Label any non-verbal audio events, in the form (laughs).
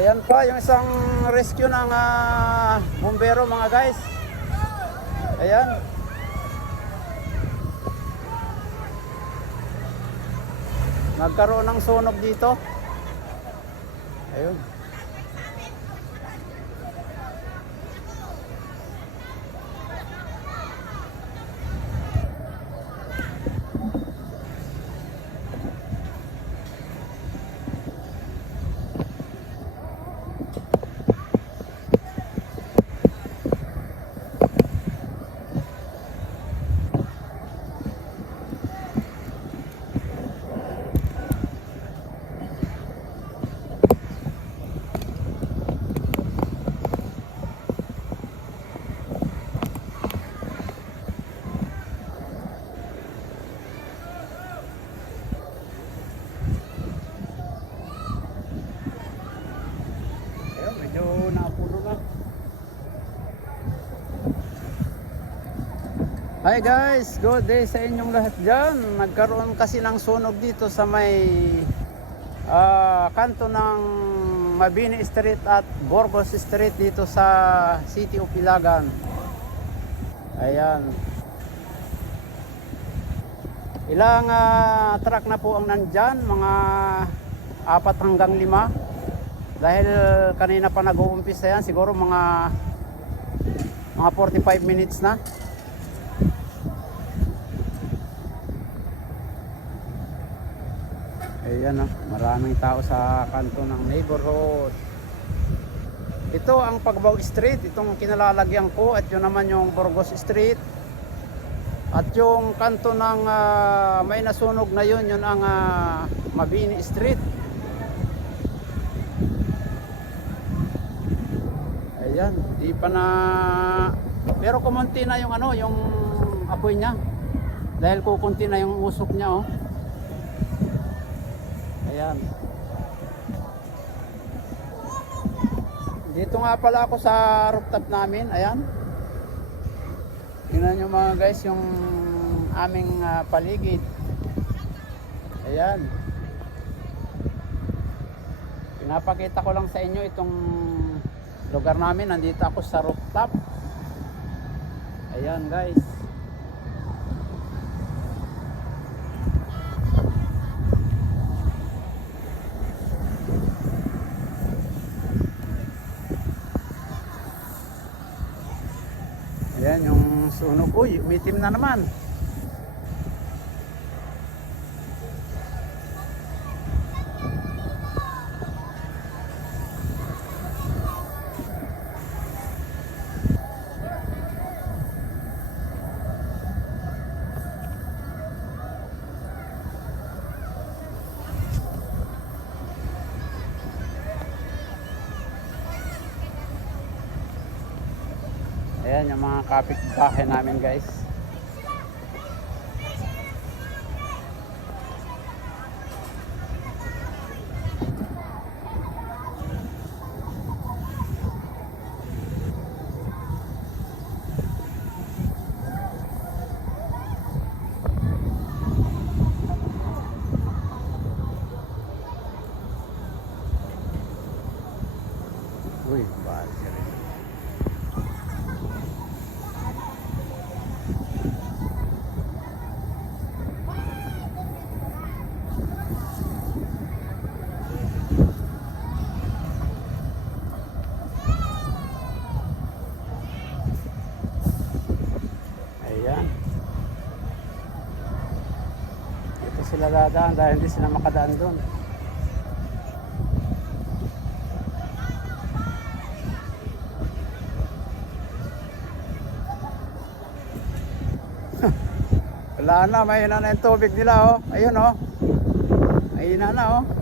Ayan pa yung isang rescue ng ah, bumbero mga guys. Ayan. Nagkaroon ng sunog dito. Ayun, Hi guys, good day sa inyong lahat dyan. Nagkaroon kasi ng sunog dito sa may ah, kanto ng Mabini Street at Burgos Street dito sa City of Ilagan. Ayan. Ilang ah, truck na po ang nandyan, mga apat hanggang lima. Dahil kanina pa nag-uumpisa yan, siguro mga mga 45 minutes na. Ayan oh, maraming tao sa kanto ng neighborhood. Ito ang Pagbaw Street, itong kinalalagyan ko at yun naman yung Burgos Street. At yung kanto ng ah, may nasunog na yun, yun ang ah, Mabini Street. Ayan, di pa na pero kumunti na yung ano, yung apoy niya. Dahil kukunti na yung usok niya oh. Ayan. Dito nga pala ako sa rooftop namin, ayan. Tingnan nyo mga guys yung aming ah, paligid. Ayan. Pinapakita ko lang sa inyo itong lugar namin. Nandito ako sa rooftop. Ayan guys. Ayan yung sunog. Uy, umitim na naman. Ayan yung mga kapitbahay namin guys. Uy, bahal siya rin. Ayan. Dito sila dadaan dahil hindi sila makadaan doon. (laughs) Wala na, mahina na yung tubig nila oh. Ayun oh. Mahina na oh.